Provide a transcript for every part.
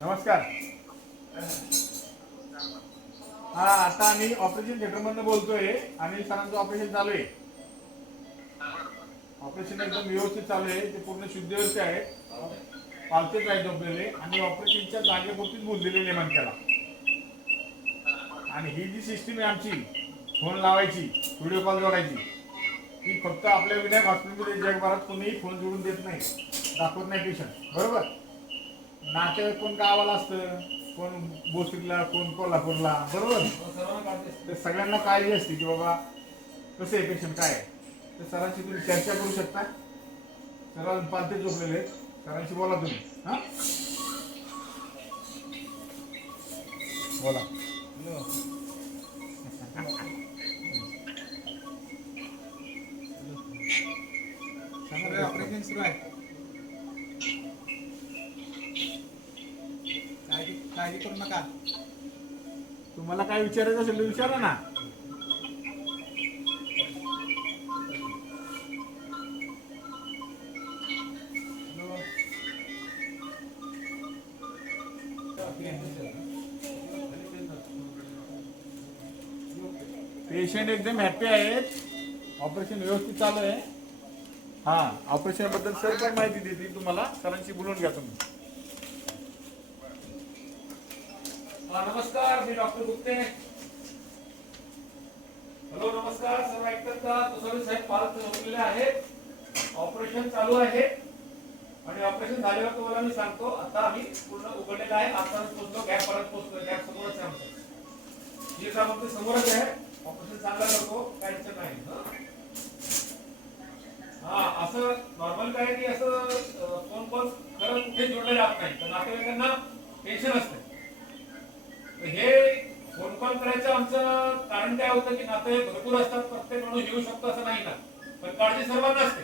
नमस्कार. हा आता आम्ही ऑपरेशन थिएटर मधनं बोलतोय आणि सरांचं ऑपरेशन चालू आहे. ऑपरेशन एकदम व्यवस्थित चालू आहे. ते पूर्ण शुद्धीवरचे आहे. पालतेच आहे झोपलेले आणि ऑपरेशनच्या जागेपुरतीच बोललेले मणक्याला आणि ही जी सिस्टीम आहे आमची फोन लावायची व्हिडिओ कॉल जोडायची ती फक्त आपल्या विनायक हॉस्पिटलमध्ये जगभरात कोणीही फोन जोडून देत नाही. दाखवत नाही पेशंट बरोबर? नातेवाईक कोण गावाला असतं कोण बोसरीला कोण कोल्हापूरला बरोबर? तर सगळ्यांना काळजी असते की बाबा कसं आहे पेशंट काय आहे? तर सरांशी तुम्ही चर्चा करू शकता. सर पालते झोपलेले आहेत. सरांशी बोला तुम्ही. हां? बोला. काळजी करू नका. तुम्हाला काय विचारायचं असेल विचारा ना. पेशंट एकदम हॅपी आहेत. ऑपरेशन व्यवस्थित चालू आहे. हा ऑपरेशनबद्दल सर काय माहिती देतील तुम्हाला. सरांशी बोलून घ्या तुम्ही हा, नमस्कार मी डॉक्टर गुप्ते. हॅलो नमस्कार सर्व ऐकतात का? तुसरी साहेब पालक झोपलेले आहेत. ऑपरेशन चालू आहे. आणि ऑपरेशन झाल्यावर तुम्हाला मी सांगतो आता आम्ही पूर्ण उघडलेलं आहे. आता पोहोचलो गॅप परत पोहोचतो गॅप समोरच आहे आमचं. जे काम आमचं समोरच आहे. ऑपरेशन चांगला करतो काय टेन्शन नाही. हा? असं नॉर्मल काय की असं होतं की नातेवाईक भरपूर असतात प्रत्येक माणूस येऊ शकतो असं नाही ना. पण काळजी सर्वांना असते.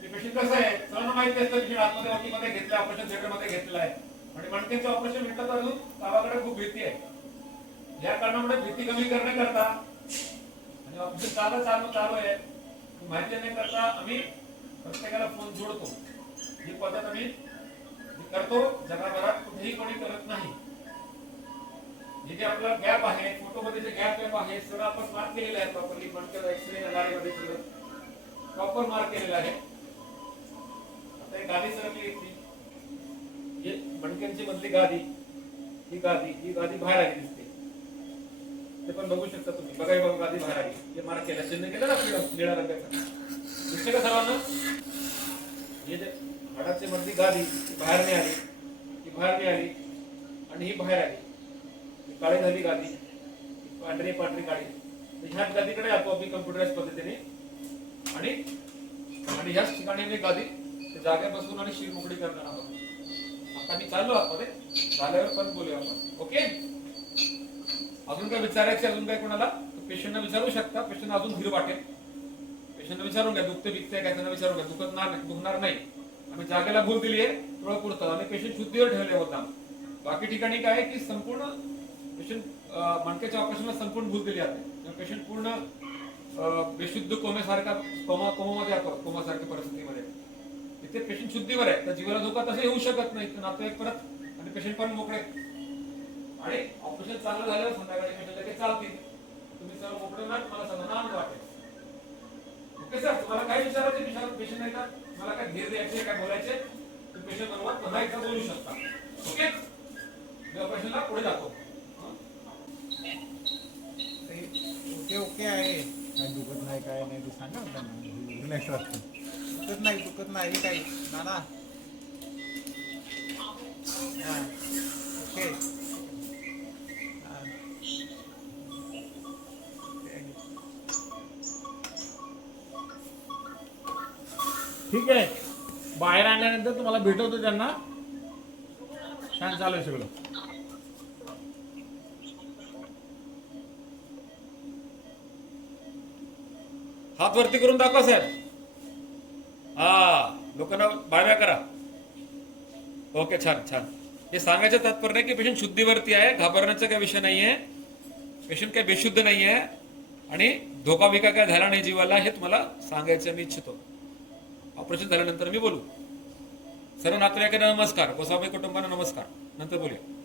की पेशंट कसं आहे? सर्वांना माहिती असतं की आतमध्ये OT मध्ये घेतलं ऑपरेशन थिएटर घेतलं आहे. आणि मणक्याचं ऑपरेशन म्हटलं तर अजून गावाकडे खूप भीती आहे. या कारणामुळे भीती कमी करण्याकरता आणि ऑपरेशन चालू चालू चालू आहे. माहिती नाही करता आम्ही प्रत्येकाला फोन जोडतो. ही पद्धत आम्ही करतो. जगाभरात कुठेही कोणी करत नाही. जिथे जे आपला गॅप आहे फोटो मध्ये जे गॅप गॅप आहे सगळं आपण मार्क केलेलं आहे प्रॉपरली मणक्याचा एक्सरे मध्ये सगळं. प्रॉपर मार्क केलेलं आहे. आता एक गादी सरकली इथली हे मणक्यांची मधली गादी ही गादी ही गादी बाहेर आली दिसते. ते पण बघू शकता तुम्ही. बघाय बघा गादी बाहेर आली. हे मार्क केलं. चिन्ह केलं ना निळा निळ्या रंगाचं. दिसते का सर्वांना? हे जे हाडाची मधली गादी बाहेर नाही आली. ही बाहेर नाही आली. आणि ही बाहेर आली. काळी झाली गादी. पांढरी पांढरी काळी. ह्या ह्याच गादीकडे आपोआप कम्प्युटराईज पद्धतीने आणि आणि ह्याच ठिकाणी मी गादी जागे बसून आणि शिर मोकळी करणार आहोत. आता मी चाललो आतमध्ये. झाल्यावर पण बोलूया आपण. ओके? अजून काय विचारायचे अजून काय कोणाला? पेशंटना विचारू शकता. पेशंट अजून धीर वाटेल. पेशंटला विचारून घ्या. दुखते बिकते काय त्यांना विचारून घ्या. दुखत नाही दुखणार नाही. आम्ही जागेला भूल दिली आहे थोडं पुरतं. आणि पेशंट शुद्धीवर ठेवले होता. बाकी ठिकाणी काय आहे की संपूर्ण पेशंट मणक्याच्या ऑपरेशनला संपूर्ण भूल दिली जाते पेशंट पूर्ण बेशुद्ध कोम्यासारखा कोमा कोमामध्ये येतो कोमासारख्या परिस्थितीमध्ये. इथे पेशंट शुद्धीवर आहे. तर जीवाला धोका तसं येऊ शकत नाही. तर नातेवाईक परत आणि पेशंट पण मोकळे. आणि ऑपरेशन चांगलं झाल्यावर संध्याकाळी पेशंट लगेच चालतील. तुम्ही सर मोकळे ना मला समाधान आनंद वाटेल. ओके सर तुम्हाला काय विचारायचे विचार पेशंट नाही का मला काय धीर द्यायचे काय बोलायचे तुम्ही पेशंट बरोबर पुन्हा एकदा बोलू शकता. ओके मी ऑपरेशनला पुढे जातो हं? ओके ओके आहे काय दुखत नाही तू सांगा रिलॅक्स राहतं. दुखत नाही दुखत नाही काही. नाना. हा. ओके. ठीक आहे. बाहेर आणल्यानंतर तुम्हाला भेटवतो त्यांना. छान चालू आहे सगळं. हात वरती करून दाखवा साहेब. हा लोकांना बाव्या करा. ओके छान छान. हे सांगायचं तात्पर्य की पेशंट शुद्धीवरती आहे घाबरण्याचा काही विषय नाही आहे पेशंट काही बेशुद्ध नाहीये. आणि धोका बिका काय झाला नाही जीवाला हे तुम्हाला सांगायचं मी इच्छितो. ऑपरेशन झाल्यानंतर मी बोलू. सर्व नातेवाईकांना नमस्कार गोसाबाई कुटुंबांना नमस्कार. नंतर बोलूया.